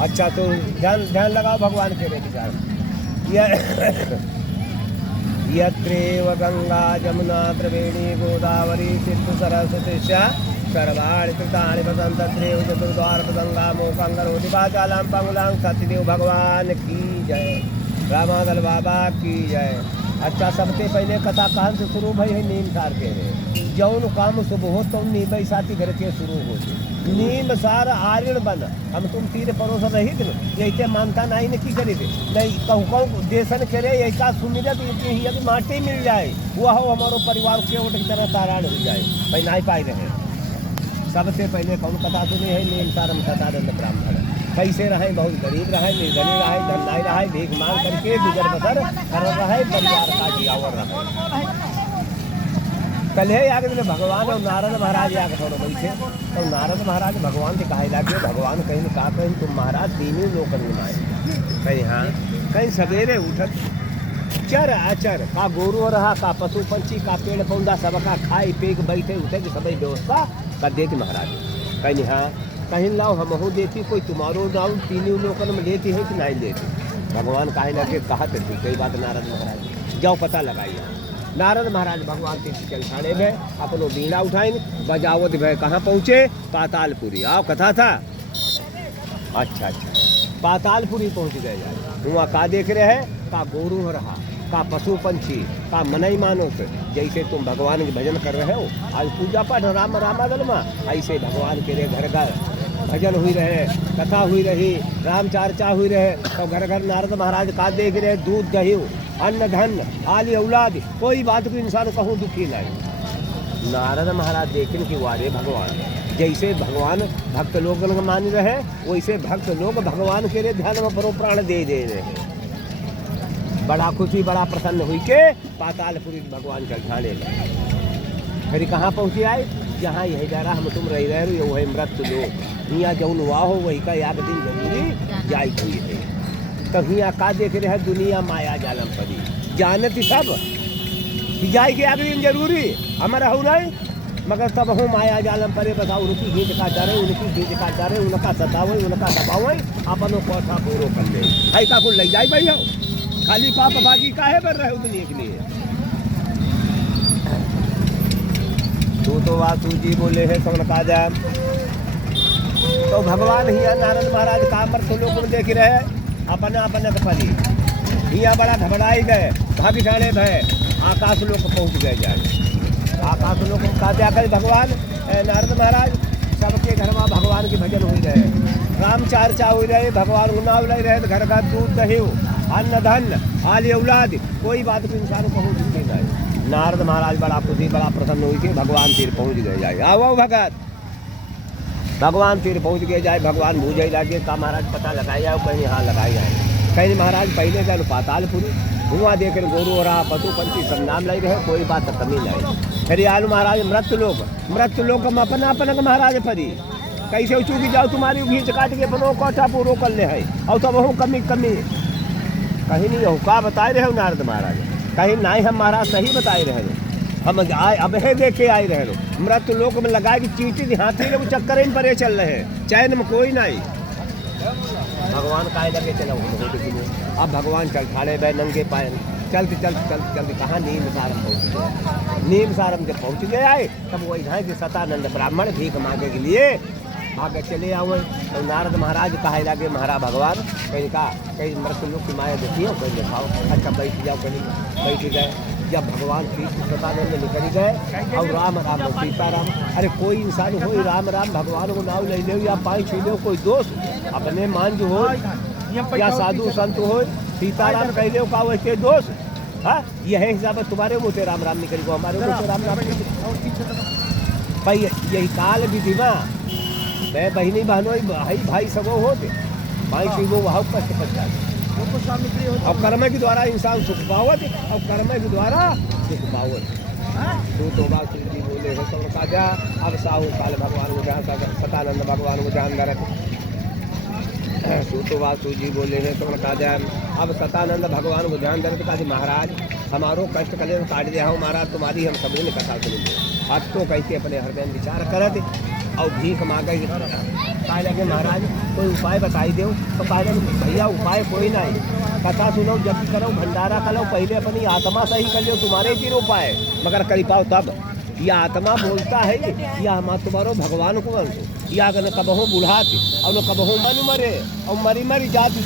अच्छा तो ध्यान ध्यान लगाओ भगवान के विचार। यत्रेव गंगा जमुना त्रिवेणी गोदावरी सिंधु सरस्वती सर्वाणि कृतानि वसन्तत्रेव चतुर्द्वार प्रसंगा मोकांगरोधि वाचालां पंगुलां सत्यदेव भगवान की जय, रामादल बाबा की जय। अच्छा सबसे पहले कथा कहान से शुरू भई है नीम सार के रे जौन काम शुभ हो तो नीम साथी घर के शुरू हो नीम सार आर्यण बन हम तुम तीर परोस रहित यही मानता नहीं न की करे नहीं कहूँ कहूँ देशन करे ऐसा सुमिरत यदि माटी मिल जाए वह हमारो परिवार के उठ की तरह ताराण हो जाए भाई नहीं पाए रहे। सबसे पहले कौन कथा सुने है नीम सारम सतानंद ब्राह्मण कैसे रहे बहुत गरीब रहे निर्धनी रहे धंधाई रहे भीख मांग करके गुजर बसर कर रहे परिवार का जियावर रहे। कल है आगे दिन भगवान और नारद महाराज आगे थोड़ा बैठे तो नारद महाराज भगवान से कहे लगे भगवान कहीं कहा कहीं तुम महाराज तीनों लोकन में आए कहीं हाँ कहीं सवेरे उठत चर आचर का गोरू रहा का पशु पंछी का पेड़ पौधा सबका खाए पी के बैठे उठे कि सभी व्यवस्था कर देती महाराज कहीं हाँ कहीं लाओ हम देती कोई तुम्हारो नाउ तीनों लोगों में लेती है कि नहीं लेती। भगवान काहे लगे कहा तो थी कई बात नारद महाराज जाओ पता लगाइए। नारद महाराज भगवान के चल खाने में अपनो बीड़ा उठाइन बजावत भय कहाँ पहुँचे पातालपुरी आओ कथा था। अच्छा अच्छा पातालपुरी पहुँच गए जाए वहाँ का देख रहे हैं का गोरू रहा का पशु पंछी का मनई मानो से जैसे तुम भगवान के भजन कर रहे हो आज पूजा पाठ राम रामादल में ऐसे भगवान के लिए घर घर भजन हुई रहे कथा हुई रही राम चर्चा हुई रहे तो घर घर नारद महाराज का देख रहे दूध दही अन्न धन आली औलाद कोई बात को इंसान कहूँ दुखी नहीं। नारद महाराज देखें कि वारे भगवान जैसे भगवान भक्त लोग मान रहे वैसे भक्त लोग भगवान के लिए ध्यान में परो प्राण दे रहे हैं। बड़ा खुशी बड़ा प्रसन्न हुई के पातालपुरी भगवान का ठाने फिर कहाँ पहुँचे आए जहाँ यही जरा हम तुम रह रहे हो वही मृत्यु लोग हियाँ जौन हुआ हो वही का एक दिन जरूरी जाई हुई है। तो हियाँ का देख रहे हैं दुनिया माया जालम पड़ी जानती सब जाए के एक दिन जरूरी हमारा हो नहीं मगर तब हूँ माया जालम परे बताओ उनकी घीच का डरे उनकी घीच का डरे उनका सतावे उनका दबावे अपनों कोठा पूरो कर ले ऐसा को ले जाए भैया खाली पाप भागी काहे पर रहे दुनिया के लिए। तो वासु जी बोले है समझ का जाए तो भगवान हिया नारद महाराज काम पर तो लोग देख रहे अपना अपना परी हिया बड़ा घबराई गए भाग जाने भय आकाश लोग पहुँच गए जाए आकाश लोग का जाकर भगवान नारद महाराज सबके घर में भगवान के भजन हुई रहे राम चर्चा हुई रहे भगवान गुनाव ले रहे घर घर दूध दही अन्न धन आली औलाद कोई बात को इंसान को दुखी नहीं। नारद महाराज बड़ा खुशी बड़ा प्रसन्न हुई थी भगवान तीर पहुँच गए जाए आओ भगत भगवान तीर पहुँच गए जाए भगवान भूजे लगे का महाराज पता लगाए जाओ कहीं हाँ लगाए जाए कहीं महाराज पहले गए पातालपुरी हुआ देख गोरू रहा पशु पंछी सब नाम लग रहे कोई बात कमी नहीं। फिर आलू महाराज मृत्यु लोग हम अपना अपना महाराज फरी कैसे चूकी जाओ तुम्हारी घींच काट के बनो कोठा पूरो कर ले है और तब हम कमी कहीं नहीं हो का बताए रहे हो नारद महाराज कहीं नहीं हम महाराज सही बताए रहे हम आए अब है देखे आए रहे मृत्यु लोक में लगाए कि चीटी हाथी लोग चक्कर में परे चल रहे हैं चैन में कोई नहीं। भगवान का लगे चलो अब भगवान चल खाड़े बे नंगे पाए चलते कहाँ नीम सारम पहुँच गए नीम सारम जब पहुँच गए आए तब वही है कि सतानंद ब्राह्मण भीख मांगे के लिए आगे चले आओ तो नारद महाराज कहे लगे महाराज भगवान कहीं का कहीं मृत्यु लोग की माया देखी हो कहीं दिखाओ अच्छा बैठ जाओ कहीं बैठ गए जब भगवान सतानंद निकल गए और राम राम सीताराम अरे कोई इंसान हो राम राम भगवान को नाव ले लो या पाई छू लो कोई दोस्त अपने मान जो हो या साधु संत हो सीताराम कह लो का वैसे दोस्त हाँ यही हिसाब है तुम्हारे मुँह से राम राम निकल गो हमारे मुँह से राम राम भाई यही काल विधि में मैं बहनी बहनों भाई भाई सबो होते भाई की वो वहाँ कष्ट पड़ जाते और कर्म के द्वारा इंसान सुख पावत और कर्म के द्वारा सुख पावत तो बात जी बोले हो तो का जा अब साहू काल भगवान को जहाँ सतानंद भगवान को जहाँ अंदर तो वासु जी बोले हैं तो का जा अब सतानंद भगवान को ध्यान दे का महाराज हमारो कष्ट कले काट दिया हो महाराज तुम्हारी हम सभी ने कथा सुनी अब तो कैसे अपने हृदय में विचार करते और भीख मांगे कहे लगे महाराज कोई उपाय बताई दो। तो कहे लगे भैया उपाय कोई नहीं, कथा सुनो, जब करो भंडारा करो, पहले अपनी आत्मा सही कर लो, तुम्हारे तीन उपाय मगर कर पाओ तब। यह आत्मा बोलता है या हम तुम्हारो भगवान को बन या न कबहू बुढ़ाते और न कबहू मन मरे और मरी मरी जाती।